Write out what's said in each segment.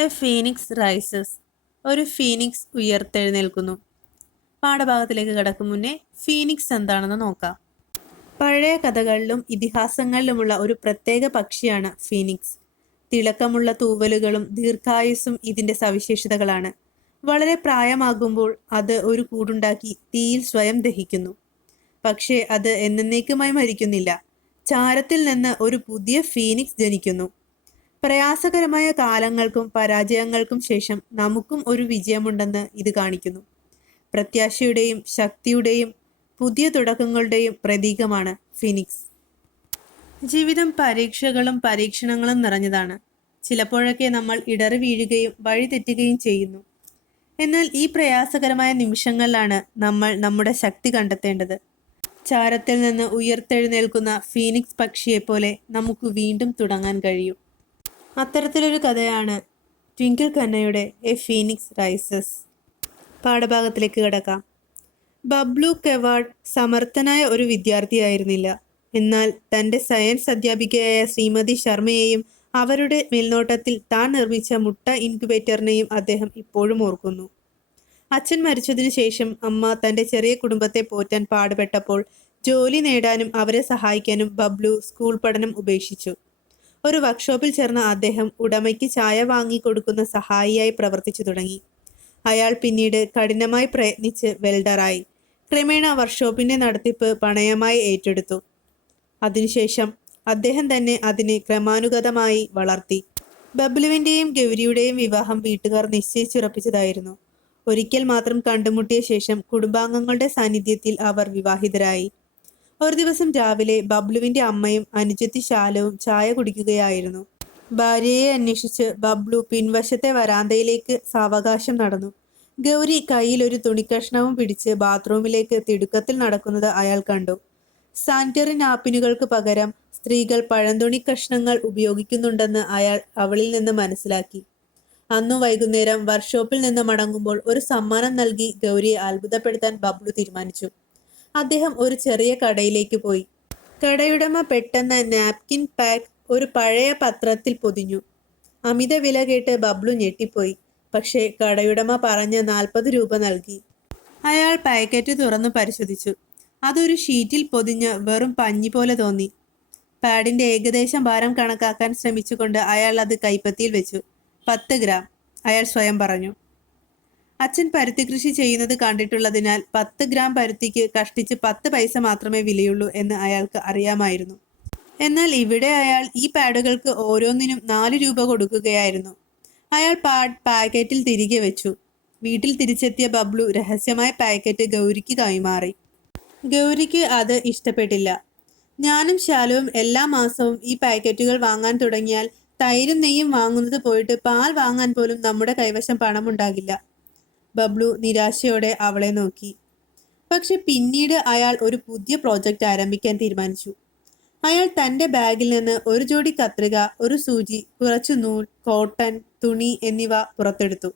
A Phoenix rises. ഒരു Phoenix ഉയർത്തെഴുന്നേൽക്കുന്നു. പാഠഭാഗത്തിലേക്ക് കടക്കും മുന്നേ ഫീനിക്സ് എന്താണെന്ന് നോക്കാം. പഴയ കഥകളിലും ഇതിഹാസങ്ങളിലുമുള്ള ഒരു പ്രത്യേക പക്ഷിയാണ് ഫീനിക്സ്. തിളക്കമുള്ള തൂവലുകളും ദീർഘായുസ്സും ഇതിന്റെ സവിശേഷതകളാണ്. വളരെ പ്രായമാകുമ്പോൾ അത് ഒരു കൂടുണ്ടാക്കി തീയിൽ സ്വയം ദഹിക്കുന്നു. പക്ഷേ അത് എന്നേക്കുമായി മരിക്കുന്നില്ല. ചാരത്തിൽ നിന്ന് ഒരു പുതിയ ഫീനിക്സ് ജനിക്കുന്നു. പ്രയാസകരമായ കാലങ്ങൾക്കും പരാജയങ്ങൾക്കും ശേഷം നമുക്കും ഒരു വിജയമുണ്ടെന്ന് ഇത് കാണിക്കുന്നു. പ്രത്യാശയുടെയും ശക്തിയുടെയും പുതിയ തുടക്കങ്ങളുടെയും പ്രതീകമാണ് ഫീനിക്സ്. ജീവിതം പരീക്ഷകളും പരീക്ഷണങ്ങളും നിറഞ്ഞതാണ്. ചിലപ്പോഴൊക്കെ നമ്മൾ ഇടറി വീഴുകയും വഴിതെറ്റുകയും ചെയ്യുന്നു. എന്നാൽ ഈ പ്രയാസകരമായ നിമിഷങ്ങളിലാണ് നമ്മൾ നമ്മുടെ ശക്തി കണ്ടെത്തേണ്ടത്. ചാരത്തിൽ നിന്ന് ഉയർത്തെഴുന്നേൽക്കുന്ന ഫീനിക്സ് പക്ഷിയെപ്പോലെ നമുക്ക് വീണ്ടും തുടങ്ങാൻ കഴിയും. അത്തരത്തിലൊരു കഥയാണ് ട്വിങ്കിൾ ഖന്നയുടെ എ ഫീനിക്സ് റൈസസ്. പാഠഭാഗത്തിലേക്ക് കിടക്കാം. ബബ്ലു കെവാഡ് സമർത്ഥനായ ഒരു വിദ്യാർത്ഥിയായിരുന്നില്ല. എന്നാൽ തൻ്റെ സയൻസ് അധ്യാപികയായ ശ്രീമതി ശർമ്മയെയും അവരുടെ മേൽനോട്ടത്തിൽ താൻ നിർമ്മിച്ച മുട്ട ഇൻക്യുബേറ്ററിനെയും അദ്ദേഹം ഇപ്പോഴും ഓർക്കുന്നു. അച്ഛൻ മരിച്ചതിനു ശേഷം അമ്മ തൻ്റെ ചെറിയ കുടുംബത്തെ പോറ്റാൻ പാടുപെട്ടപ്പോൾ ജോലി നേടാനും അവരെ സഹായിക്കാനും ബബ്ലു സ്കൂൾ പഠനം ഉപേക്ഷിച്ചു. ഒരു വർക്ക്ഷോപ്പിൽ ചേർന്ന അദ്ദേഹം ഉടമയ്ക്ക് ചായ വാങ്ങിക്കൊടുക്കുന്ന സഹായിയായി പ്രവർത്തിച്ചു തുടങ്ങി. അയാൾ പിന്നീട് കഠിനമായി പ്രയത്നിച്ച് വെൽഡറായി. ക്രമേണ വർക്ക്ഷോപ്പിന്റെ നടത്തിപ്പ് പണയമായി ഏറ്റെടുത്തു. അതിനുശേഷം അദ്ദേഹം തന്നെ അതിനെ ക്രമാനുഗതമായി വളർത്തി. ബബ്ലുവിൻ്റെയും ഗൗരിയുടെയും വിവാഹം വീട്ടുകാർ നിശ്ചയിച്ചുറപ്പിച്ചതായിരുന്നു. ഒരിക്കൽ മാത്രം കണ്ടുമുട്ടിയ ശേഷം കുടുംബാംഗങ്ങളുടെ സാന്നിധ്യത്തിൽ അവർ വിവാഹിതരായി. ഒരു ദിവസം രാവിലെ ബബ്ലുവിന്റെ അമ്മയും അനുജത്തി ശാലവും ചായ കുടിക്കുകയായിരുന്നു. ഭാര്യയെ അന്വേഷിച്ച് ബബ്ലു പിൻവശത്തെ വരാന്തയിലേക്ക് സാവകാശം നടന്നു. ഗൗരി കയ്യിൽ ഒരു തുണിക്കഷ്ണവും പിടിച്ച് ബാത്റൂമിലേക്ക് തിടുക്കത്തിൽ നടക്കുന്നത് അയാൾ കണ്ടു. സാനിറ്ററി നാപ്കിനുകൾക്ക് പകരം സ്ത്രീകൾ പഴന്തുണി കഷ്ണങ്ങൾ ഉപയോഗിക്കുന്നുണ്ടെന്ന് അയാൾ അവളിൽ നിന്ന് മനസ്സിലാക്കി. അന്നു വൈകുന്നേരം വർക്ക്ഷോപ്പിൽ നിന്ന് മടങ്ങുമ്പോൾ ഒരു സമ്മാനം നൽകി ഗൗരിയെ അത്ഭുതപ്പെടുത്താൻ ബബ്ലു തീരുമാനിച്ചു. അദ്ദേഹം ഒരു ചെറിയ കടയിലേക്ക് പോയി. കടയുടമ പെട്ടെന്ന് നാപ്കിൻ പാക്ക് ഒരു പഴയ പത്രത്തിൽ പൊതിഞ്ഞു. അമിത വില കേട്ട് ബബ്ലു ഞെട്ടിപ്പോയി. പക്ഷേ കടയുടമ പറഞ്ഞ 40 രൂപ നൽകി. അയാൾ പാക്കറ്റ് തുറന്നു പരിശോധിച്ചു. അതൊരു ഷീറ്റിൽ പൊതിഞ്ഞ് വെറും പഞ്ഞി പോലെ തോന്നി. പാഡിന്റെ ഏകദേശം ഭാരം കണക്കാക്കാൻ ശ്രമിച്ചുകൊണ്ട് അയാൾ അത് കൈപ്പത്തിയിൽ വെച്ചു. 10 ഗ്രാം, അയാൾ സ്വയം പറഞ്ഞു. അച്ഛൻ പരുത്തി കൃഷി ചെയ്യുന്നത് കണ്ടിട്ടുള്ളതിനാൽ 10 ഗ്രാം പരുത്തിക്ക് കഷ്ടിച്ച് 10 പൈസ മാത്രമേ വിലയുള്ളൂ എന്ന് അയാൾക്ക് അറിയാമായിരുന്നു. എന്നാൽ ഇവിടെ അയാൾ ഈ പാഡുകൾക്ക് ഓരോന്നിനും 4 രൂപ കൊടുക്കുകയായിരുന്നു. അയാൾ പാക്കറ്റിൽ തിരികെ വെച്ചു. വീട്ടിൽ തിരിച്ചെത്തിയ ബബ്ലു രഹസ്യമായ പാക്കറ്റ് ഗൗരിക്ക് കൈമാറി. ഗൗരിക്ക് അത് ഇഷ്ടപ്പെട്ടില്ല. ഞാനും ശാലുവും എല്ലാ മാസവും ഈ പാക്കറ്റുകൾ വാങ്ങാൻ തുടങ്ങിയാൽ തൈരും നെയ്യും വാങ്ങുന്നത് പോയിട്ട് പാൽ വാങ്ങാൻ പോലും നമ്മുടെ കൈവശം പണമുണ്ടാകില്ല. ബബ്ലു നിരാശയോടെ അവളെ നോക്കി. പക്ഷെ പിന്നീട് അയാൾ ഒരു പുതിയ പ്രോജക്റ്റ് ആരംഭിക്കാൻ തീരുമാനിച്ചു. അയാൾ തൻ്റെ ബാഗിൽ നിന്ന് ഒരു ജോഡി കത്രിക, ഒരു സൂചി, കുറച്ചു നൂൽ, കോട്ടൺ, തുണി എന്നിവ പുറത്തെടുത്തു.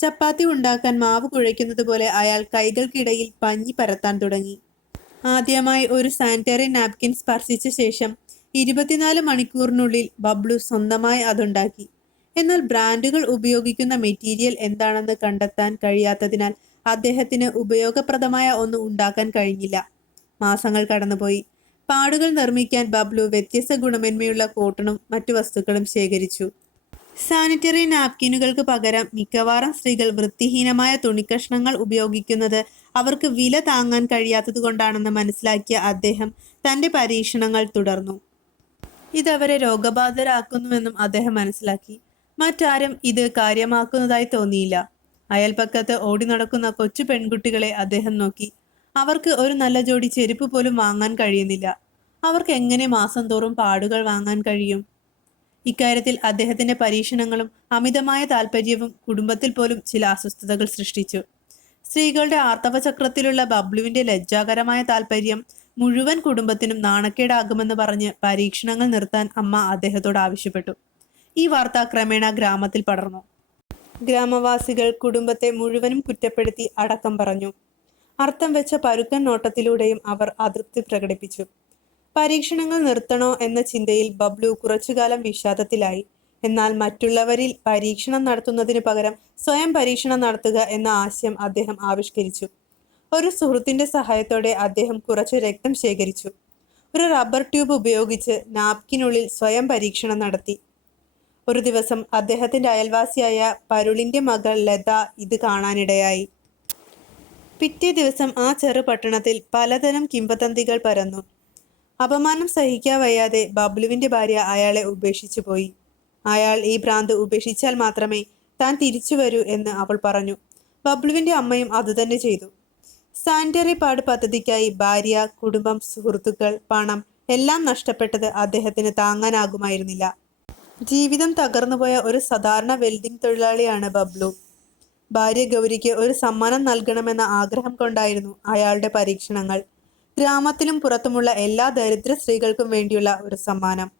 ചപ്പാത്തി ഉണ്ടാക്കാൻ മാവ് കുഴയ്ക്കുന്നത് പോലെ അയാൾ കൈകൾക്കിടയിൽ പഞ്ഞി പരത്താൻ തുടങ്ങി. ആദ്യമായി ഒരു സാനിറ്ററി നാപ്കിൻ സ്പർശിച്ച ശേഷം 24 മണിക്കൂറിനുള്ളിൽ ബബ്ലു സ്വന്തമായി അതുണ്ടാക്കി. എന്നാൽ ബ്രാൻഡുകൾ ഉപയോഗിക്കുന്ന മെറ്റീരിയൽ എന്താണെന്ന് കണ്ടെത്താൻ കഴിയാത്തതിനാൽ അദ്ദേഹത്തിന് ഉപയോഗപ്രദമായ ഒന്ന് ഉണ്ടാക്കാൻ കഴിഞ്ഞില്ല. മാസങ്ങൾ കടന്നുപോയി. പാടുകൾ നിർമ്മിക്കാൻ ബബ്ലു വ്യത്യസ്ത ഗുണമേന്മയുള്ള കോട്ടണും മറ്റു വസ്തുക്കളും ശേഖരിച്ചു. സാനിറ്ററി നാപ്കിനുകൾക്ക് പകരം മിക്കവാറും സ്ത്രീകൾ വൃത്തിഹീനമായ തുണിക്കഷ്ണങ്ങൾ ഉപയോഗിക്കുന്നത് അവർക്ക് വില താങ്ങാൻ കഴിയാത്തതുകൊണ്ടാണെന്ന് മനസ്സിലാക്കിയ അദ്ദേഹം തൻ്റെ പരീക്ഷണങ്ങൾ തുടർന്നു. ഇതവരെ രോഗബാധിതരാക്കുന്നുവെന്നും അദ്ദേഹം മനസ്സിലാക്കി. മറ്റാരും ഇത് കാര്യമാക്കുന്നതായി തോന്നിയില്ല. അയൽപക്കത്ത് ഓടി നടക്കുന്ന കൊച്ചു പെൺകുട്ടികളെ അദ്ദേഹം നോക്കി. അവർക്ക് ഒരു നല്ല ജോഡി ചെരുപ്പ് പോലും വാങ്ങാൻ കഴിയുന്നില്ല. അവർക്ക് എങ്ങനെ മാസം തോറും പാടുകൾ വാങ്ങാൻ കഴിയും? ഇക്കാര്യത്തിൽ അദ്ദേഹത്തിന്റെ പരീക്ഷണങ്ങളും അമിതമായ താല്പര്യവും കുടുംബത്തിൽ പോലും ചില അസ്വസ്ഥതകൾ സൃഷ്ടിച്ചു. സ്ത്രീകളുടെ ആർത്തവചക്രത്തിലുള്ള ബബ്ലുവിന്റെ ലജ്ജാകരമായ താല്പര്യം മുഴുവൻ കുടുംബത്തിനും നാണക്കേടാകുമെന്ന് പറഞ്ഞ് പരീക്ഷണങ്ങൾ നിർത്താൻ അമ്മ അദ്ദേഹത്തോട് ആവശ്യപ്പെട്ടു. ഈ വാർത്ത ക്രമേണ ഗ്രാമത്തിൽ പടർന്നു. ഗ്രാമവാസികൾ കുടുംബത്തെ മുഴുവനും കുറ്റപ്പെടുത്തി അടക്കം പറഞ്ഞു. അർത്ഥം വെച്ച പരുക്കൻ നോട്ടത്തിലൂടെയും അവർ അതൃപ്തി പ്രകടിപ്പിച്ചു. പരീക്ഷണങ്ങൾ നിർത്തണോ എന്ന ചിന്തയിൽ ബബ്ലു കുറച്ചുകാലം വിഷാദത്തിലായി. എന്നാൽ മറ്റുള്ളവരിൽ പരീക്ഷണം നടത്തുന്നതിനു പകരം സ്വയം പരീക്ഷണം നടത്തുക എന്ന ആശയം അദ്ദേഹം ആവിഷ്കരിച്ചു. ഒരു സുഹൃത്തിന്റെ സഹായത്തോടെ അദ്ദേഹം കുറച്ച് രക്തം ശേഖരിച്ചു. ഒരു റബ്ബർ ട്യൂബ് ഉപയോഗിച്ച് നാപ്കിനുള്ളിൽ സ്വയം പരീക്ഷണം നടത്തി. ഒരു ദിവസം അദ്ദേഹത്തിന്റെ അയൽവാസിയായ പരുളിന്റെ മകൾ ലത ഇത് കാണാനിടയായി. പിറ്റേ ദിവസം ആ ചെറു പട്ടണത്തിൽ പലതരം കിംവദന്തികൾ പരന്നു. അപമാനം സഹിക്കാവയ്യാതെ ബബ്ലുവിന്റെ ഭാര്യ അയാളെ ഉപേക്ഷിച്ചു പോയി. അയാൾ ഈ ഭ്രാന്ത് ഉപേക്ഷിച്ചാൽ മാത്രമേ താൻ തിരിച്ചു വരൂ എന്ന് അവൾ പറഞ്ഞു. ബബ്ലുവിന്റെ അമ്മയും അതുതന്നെ ചെയ്തു. സാനിറ്ററി പാഡ് പദ്ധതിക്കായി ഭാര്യ, കുടുംബം, സുഹൃത്തുക്കൾ, പണം എല്ലാം നഷ്ടപ്പെട്ടത് അദ്ദേഹത്തിന് താങ്ങാനാകുമായിരുന്നില്ല. ജീവിതം തകർന്നുപോയ ഒരു സാധാരണ വെൽഡിംഗ് തൊഴിലാളിയാണ് ബബ്ലു. ഭാര്യ ഗൗരിക്ക് ഒരു സമ്മാനം നൽകണമെന്ന ആഗ്രഹം കൊണ്ടായിരുന്നു അയാളുടെ പരീക്ഷണങ്ങൾ. ഗ്രാമത്തിലും പുറത്തുമുള്ള എല്ലാ ദരിദ്ര സ്ത്രീകൾക്കും വേണ്ടിയുള്ള ഒരു സമ്മാനം.